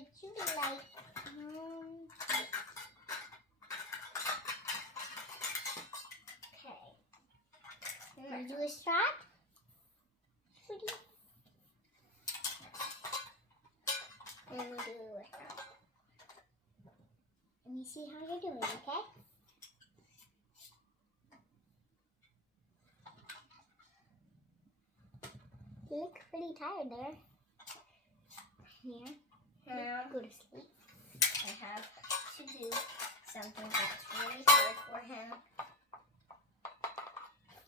would you like? Okay. Want to do a shot? Sweetie? And we'll do a shot. Let me see how you're doing, okay? You look pretty tired there. Here. Now go to sleep. I have to do something that's really hard for him.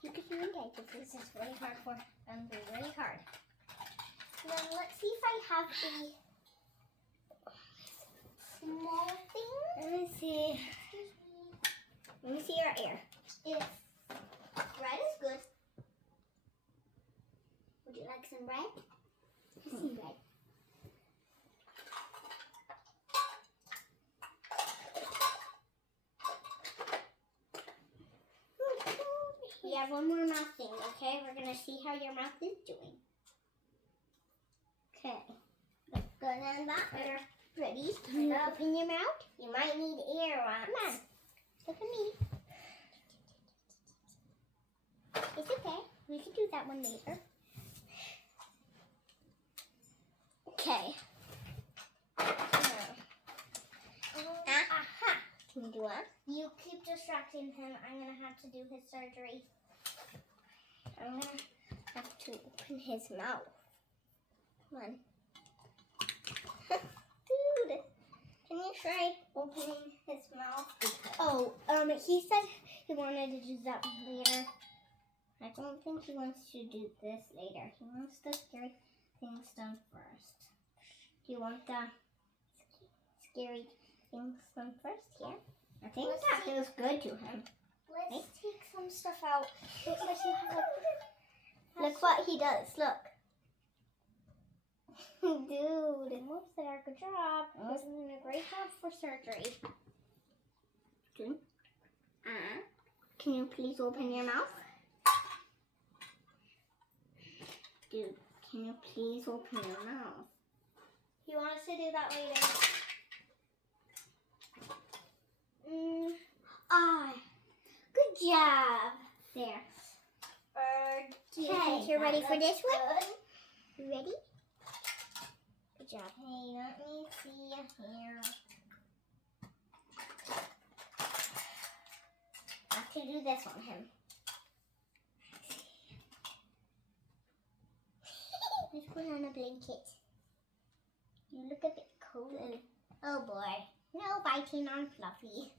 You can do it. This is really hard for him. Really hard. Now let's see if I have the small thing. Let me see. Let me see your ear. If red is good. Would you like some red? I see red. We have one more mouth thing, okay? We're going to see how your mouth is doing. Okay. Look good and that better. Ready? Can open your mouth? You might need ear wax. Come on. Look at me. It's okay. We can do that one later. Okay. Aha. Can you do it? You keep distracting him. I'm going to have to do his surgery. I'm going to have to open his mouth. Come on. Dude, can you try opening his mouth? Oh, he said he wanted to do that later. I don't think he wants to do this later. He wants the scary things done first. Do you want the scary things done first? Here. I think that feels good to him. Let's take some stuff out. Looks like you have a... Look what he does. Look. Dude. Almost there. Good job. You're doing a great job for surgery. Good. Can you please open your mouth? Dude, can you please open your mouth? You want us to do that later? Good job. There. Do you think you're ready for this one? Good. You ready? Good job. Hey, let me see your hair. I have to do this on him. Let's put on a blanket. You look a bit cold. Oh boy. No biting on Fluffy.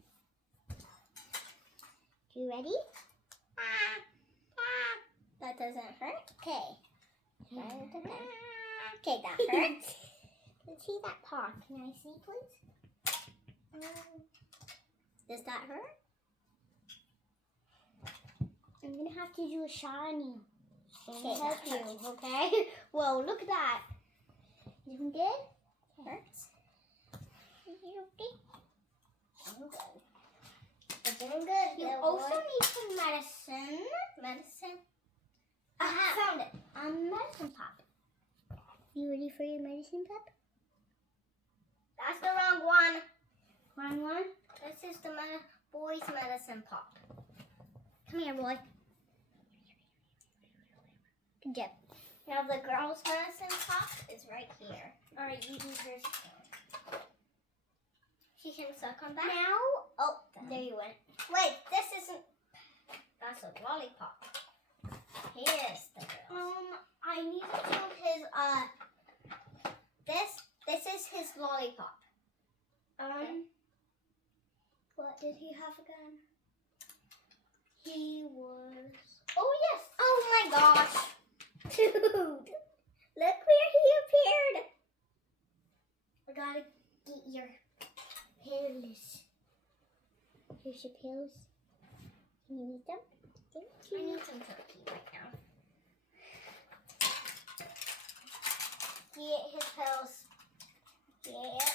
You ready? That doesn't hurt. Okay. Okay, that hurts. Let's see that paw. Can I see, please? Does that hurt? I'm gonna have to do a shiny. Okay, help that you, hurts. okay? Whoa, look at that. You doing good? Hurts? You okay? I'm good. We're doing good. You little also boy. need some medicine. Medicine? I found it. Medicine pop. You ready for your medicine pop? That's the wrong one. Wrong one? This is the boy's medicine pop. Come here, boy. Good job. Now the girl's medicine pop is right here. All right, you do yours. She can suck on that. Now, Oh, there you went. Wait, this isn't. That's a lollipop. Here's the girl. I need to do his This is his lollipop. What did he have again? He was. Oh yes. Oh my gosh. Dude, look where he appeared. I gotta get your pills. Here's your pills. Can you eat them? Thank I you. need some turkey right now. Get his pills. Yeah.